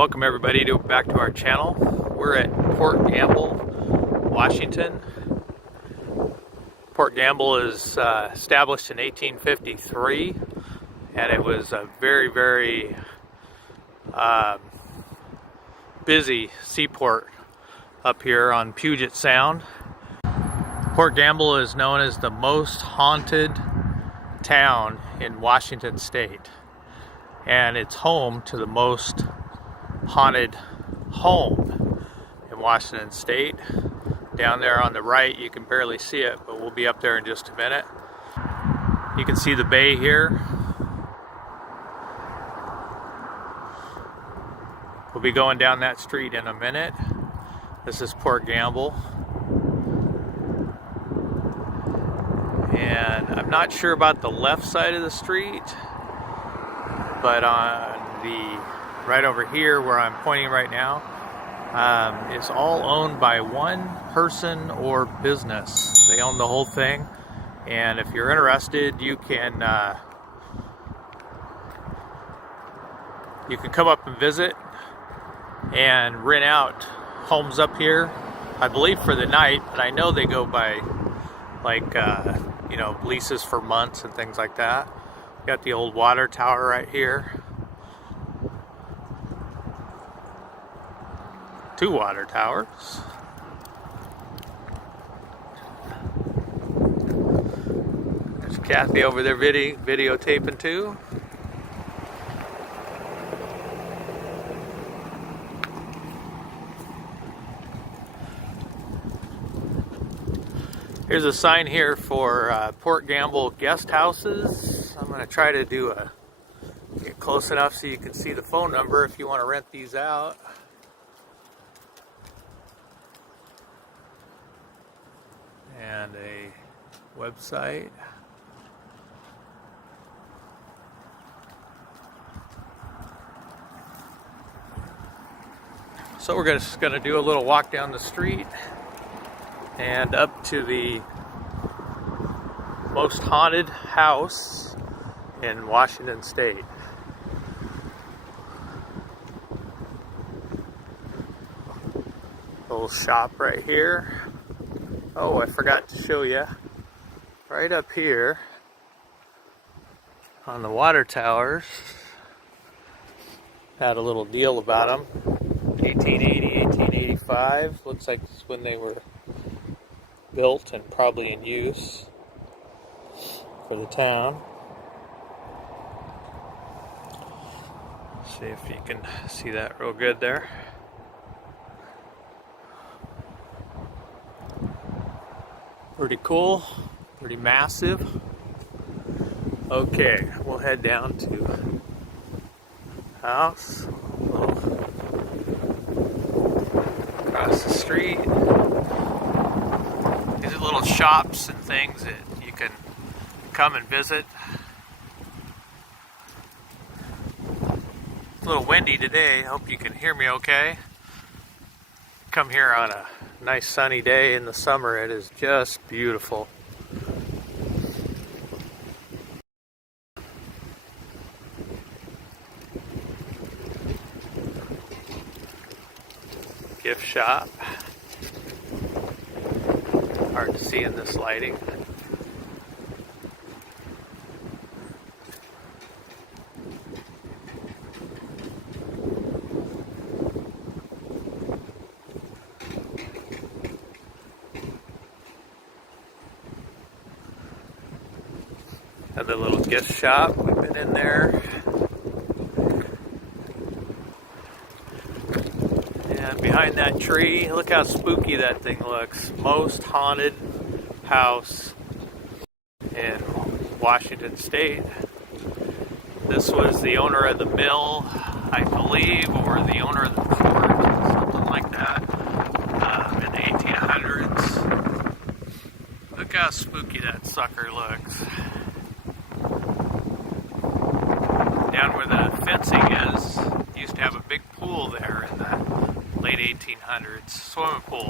Welcome everybody back to our channel. We're at Port Gamble, Washington. Port Gamble is established in 1853, and it was a very busy seaport up here on Puget Sound. Port Gamble is known as the most haunted town in Washington State, and it's home to the most haunted home in Washington State. Down there on the right, you can barely see it, but we'll be up there in just a minute. You can see the bay here. We'll be going down that street in a minute. This is Port Gamble. And I'm not sure about the left side of the street, but on the right over here where I'm pointing right now, it's all owned by one person or business. They own the whole thing, and if you're interested, you can come up and visit and rent out homes up here, I believe for the night, but I know they go by like leases for months and things like that. Got the old water tower right here. Two water towers. There's Kathy over there videotaping too. Here's a sign here for Port Gamble guest houses. I'm going to try to get close enough so you can see the phone number if you want to rent these out. And a website. So we're just going to do a little walk down the street and up to the most haunted house in Washington State. Little shop right here. Oh, I forgot to show you. Right up here on the water towers, had a little deal about them. 1880, 1885. Looks like it's when they were built and probably in use for the town. See if you can see that real good there. Pretty cool, pretty massive. Okay, we'll head down to house. Across the street. These are little shops and things that you can come and visit. It's a little windy today. Hope you can hear me okay. Come here on a nice sunny day in the summer. It is just beautiful. Gift shop. Hard to see in this lighting. Another little gift shop. We've been in there. And behind that tree, look how spooky that thing looks. Most haunted house in Washington State. This was the owner of the mill, I believe, or the owner of the port, something like that, in the 1800s. Look how spooky that sucker looks. Down where the fencing is, used to have a big pool there in the late 1800s, swimming pool.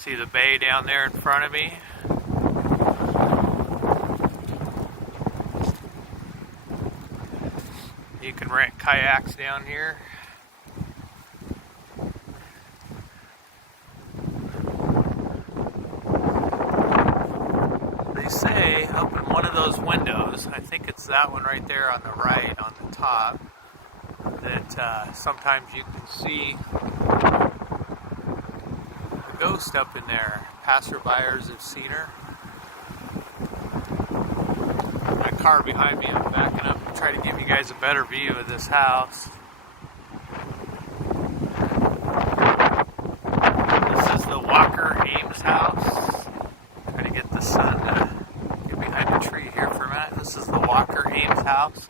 See the bay down there in front of me? You can rent kayaks down here. They say up in one of those windows, I think it's that one right there on the right, on the top, that sometimes you can see a ghost up in there. Passerbyers have seen her. My car behind me, I'm backing up to try to give you guys a better view of this house. This is the Walker-Ames house. Try to get the sun to get behind the tree here for a minute. This is the Walker-Ames house.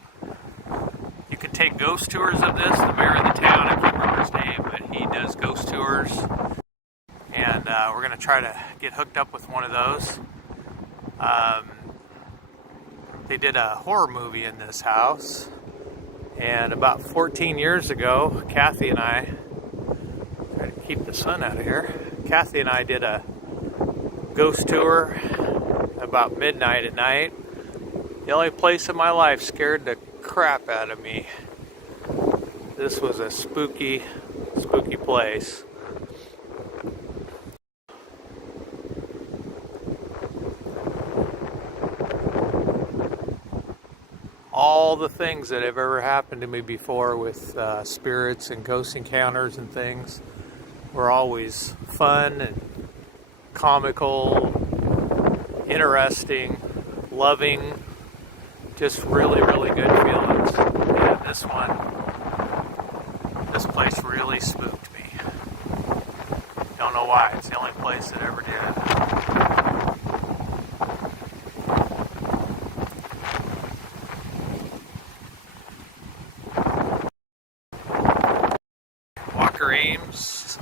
You can take ghost tours of this. The mayor of the town, I can't remember his name, but he does ghost tours. And we're going to try to get hooked up with one of those. They did a horror movie in this house. And about 14 years ago, Kathy and I, try to keep the sun out of here, Kathy and I did a ghost tour about midnight at night. The only place in my life scared the crap out of me. This was a spooky, spooky place. All the things that have ever happened to me before with spirits and ghost encounters and things were always fun and comical, interesting, loving, just really, really good feelings. And this place really spooked me. Don't know why. It's the only place that ever did. Walker-Ames.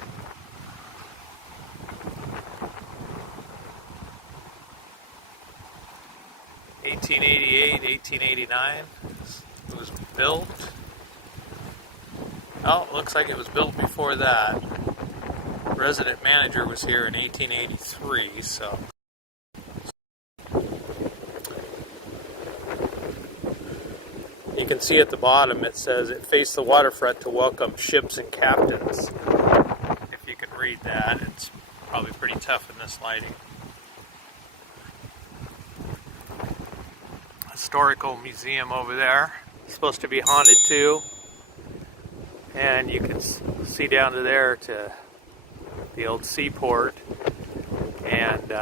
(1888, 1889). It was built. Oh, it looks like it was built before that. Resident manager was here in 1883, so. You can see at the bottom it says it faced the waterfront to welcome ships and captains. If you can read that, it's probably pretty tough in this lighting. Historical museum over there. It's supposed to be haunted too. And you can see down to there to the old seaport. And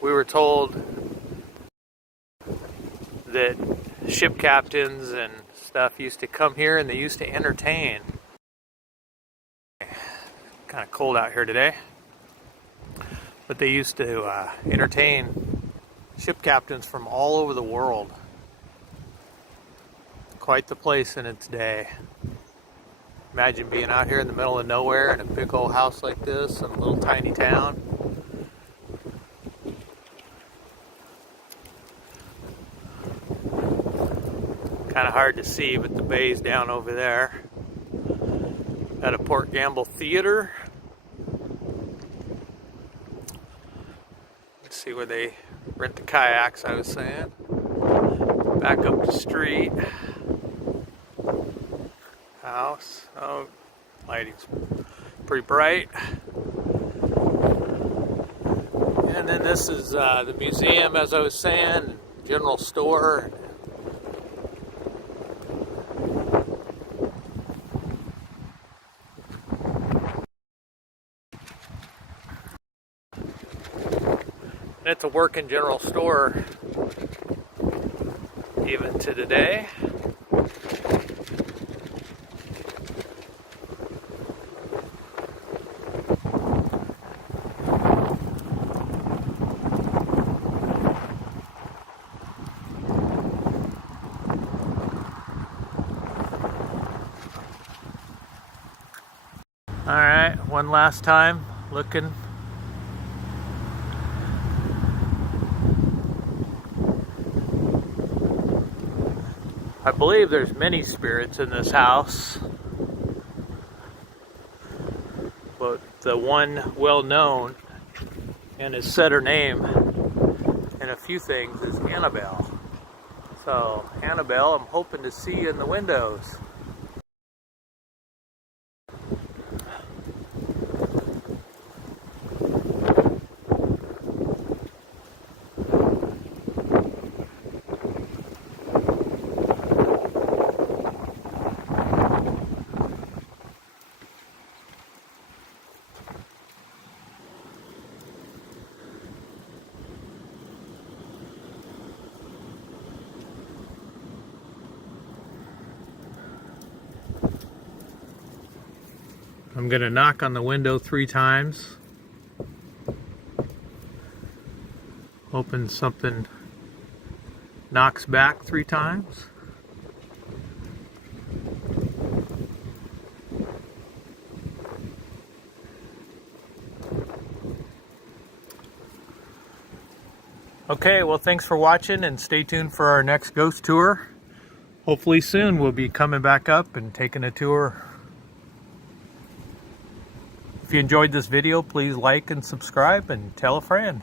we were told that ship captains and stuff used to come here and they used to entertain. Kind of cold out here today. But they used to entertain ship captains from all over the world. Quite the place in its day. Imagine being out here in the middle of nowhere in a big old house like this in a little tiny town. Kind of hard to see, but the bay's down over there. At a Port Gamble theater. Let's see where they rent the kayaks, I was saying. Back up the street. House. Oh, lighting's pretty bright. And then this is the museum, as I was saying, general store. And it's a working general store even to today. All right, one last time looking. I believe there's many spirits in this house, but the one well-known and has said her name in a few things is Annabelle. So, Annabelle, I'm hoping to see you in the windows. I'm going to knock on the window 3 times. Hoping something knocks back 3 times. Okay, well, thanks for watching and stay tuned for our next ghost tour. Hopefully soon we'll be coming back up and taking a tour. If you enjoyed this video, please like and subscribe and tell a friend.